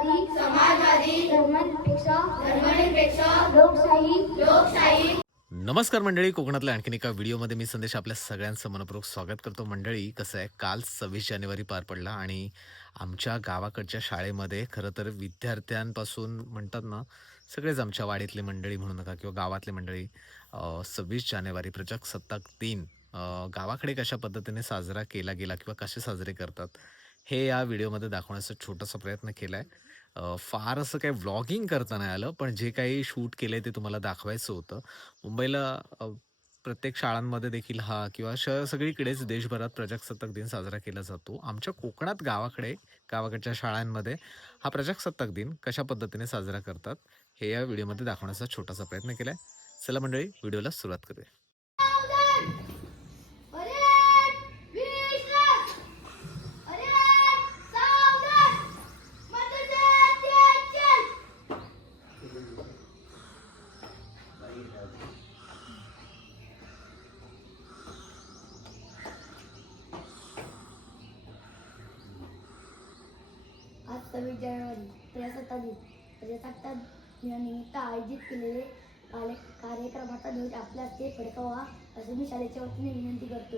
समाजवादी, धर्मनिरपेक्ष, लोकशाही. नमस्कार मंडळी, कोकणातल्या आणखीन एका व्हिडिओमध्ये मी संदेश आपल्या सगळ्यांचं मनपूर्वक स्वागत करतो. मंडळी, कसं आहे, काल 26 जानेवारी पार पडला आणि आमच्या गावाकडच्या शाळेमध्ये खरं तर विद्यार्थ्यांपासून म्हणतात ना, सगळेच आमच्या वाडीतली मंडळी म्हणू नका किंवा गावातली मंडळी 26 जानेवारी प्रजासत्ताक दिन गावाकडे कशा पद्धतीने साजरा केला गेला किंवा कसे साजरे करतात हे या व्हिडिओमध्ये दाखवण्याचा छोटासा प्रयत्न केला आहे. फार असं काही व्लॉगिंग करता नाही आलं, पण जे काही शूट केलंय ते तुम्हाला दाखवायचं होतं. मुंबईला प्रत्येक शाळांमध्ये देखील हा किंवा सगळीकडेच देशभरात प्रजासत्ताक दिन साजरा केला जातो. आमच्या कोकणात गावाकडच्या शाळांमध्ये हा प्रजासत्ताक दिन कशा पद्धतीने साजरा करतात हे या व्हिडिओमध्ये दाखवण्याचा छोटासा प्रयत्न केलाय. चला मंडळी, व्हिडिओला सुरुवात करूया. आज 26 जानेवारी प्रजासत्ताक दिनानिमित्त आयोजित केलेले कार्यक्रमाचा ध्वज आपल्या हस्ते फडकावा असे मी शाळेच्या वतीने विनंती करतो.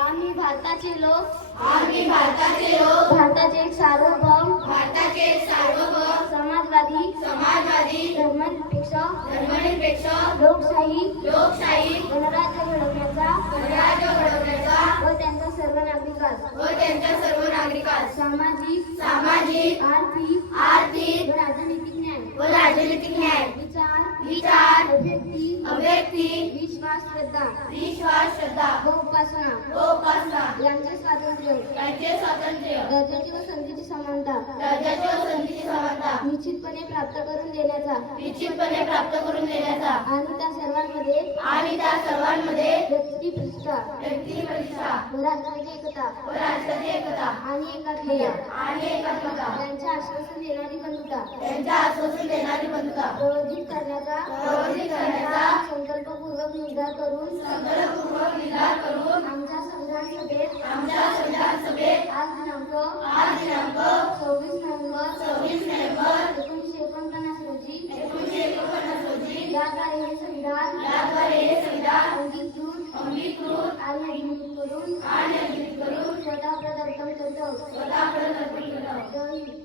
आम्ही भारताचे लोक भारताचे एक सार्वभौम समाजवादी धर्मनिरपेक्ष लोकशाही गणराज्य घडवण्याचा सामाजिक आर्थिक आर्थिक व राजनीतिक न्याय विचार अभिव्यक्ती विश्वास श्रद्धा व उपासना यांचे स्वातंत्र्य दर्जाची व संधीची समानता निश्चितपणे प्राप्त करून देण्याचा आणि त्या सर्वांमध्ये व्यक्ती प्रतिष्ठा व राष्ट्राची एकता आणि एकात्मता यांचे आश्वासन देणारी बंधुता प्रवर्धित करण्याचा संकल्पपूर्वक निर्धार करून आमच्या संविधान सभेत आज दिनांक 26 नोव्हेंबर 1949 रोजी याद्वारे हे संविधान अंगीकृत आणि अधिकृत करून स्वतः प्रदर्शन करतो. जय हिंद.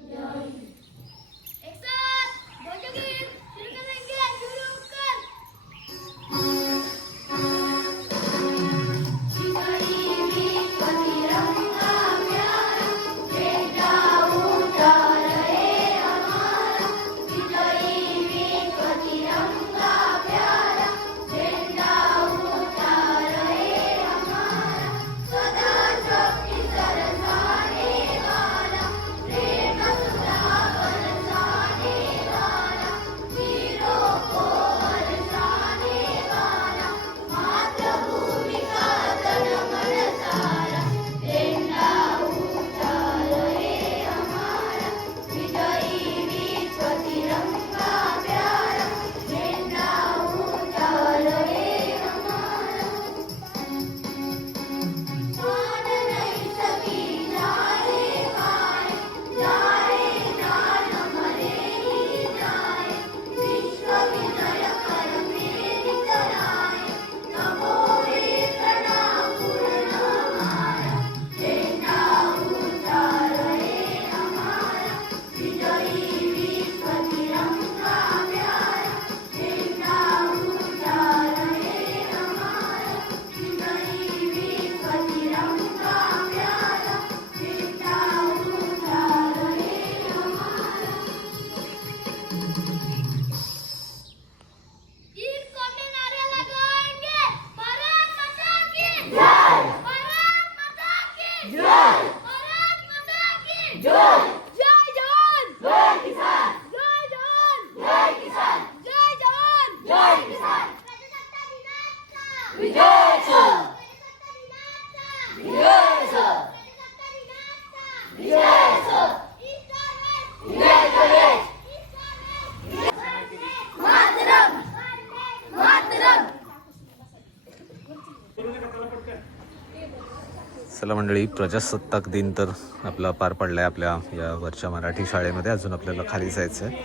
चला मंडळी, प्रजासत्ताक दिन तर आपला पार पडला आहे आपल्या या वरच्या मराठी शाळेमध्ये. अजून आपल्याला खाली जायचं आहे.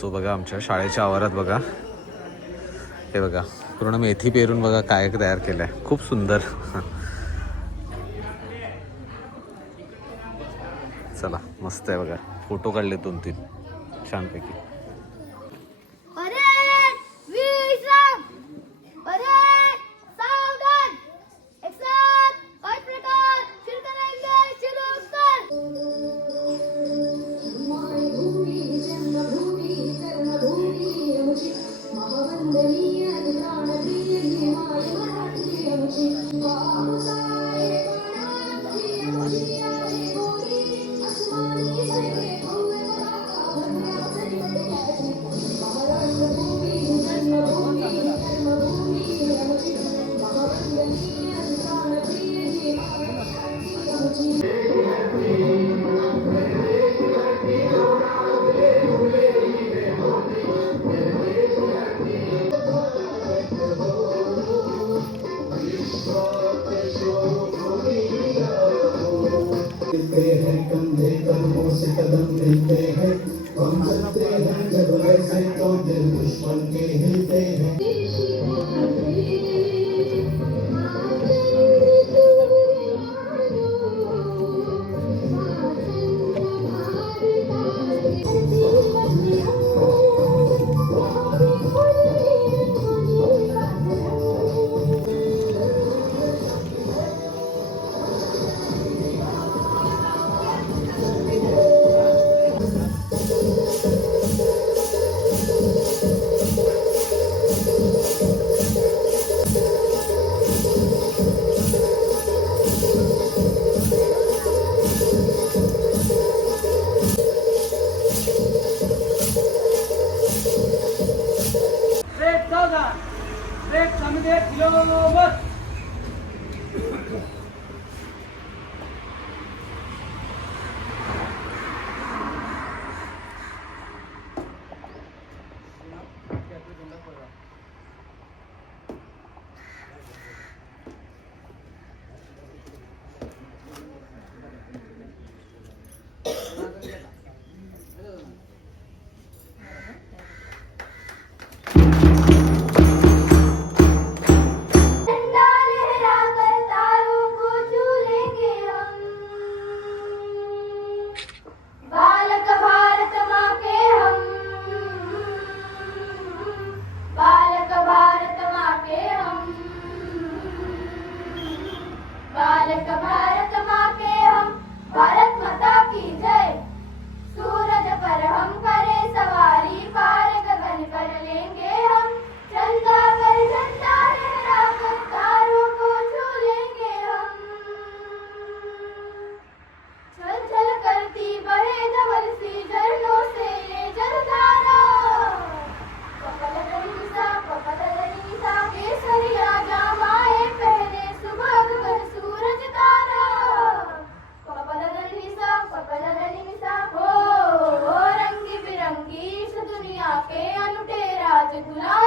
सो बघा आमच्या शाळेच्या आवारात बघा, हे बघा पूर्ण मेथी पेरून बघा काय तयार केलं आहे, खूप सुंदर. चला मस्त आहे बघा, फोटो काढले 2-3 छानपैकी. कंधे कदमों से कदम मिलते हैं, हम चलते हैं जब ऐसे तो दिल दुश्मन के हिलते हैं. झंडा लहराकर तारों को छू लेंगे हम। बालक भारत माँ के हम। बालक भारत माँ के हम। बालक भारत माँ के हम। भारत माता की जय। सूरज पर हम करें सवारी, पार गगन कर लेंगे हम। झंडा पर झंडा लहराकर तारों को छू लेंगे हम। छल छल करती बहे धवल सी झरनों से ये जलधारा। कपलदनीसा केसरिया जामाए पहने सुबह सूरज तारा। कपलदनीसा हो रंगी बिरंगी इस दुनिया के अनूठे राज दुला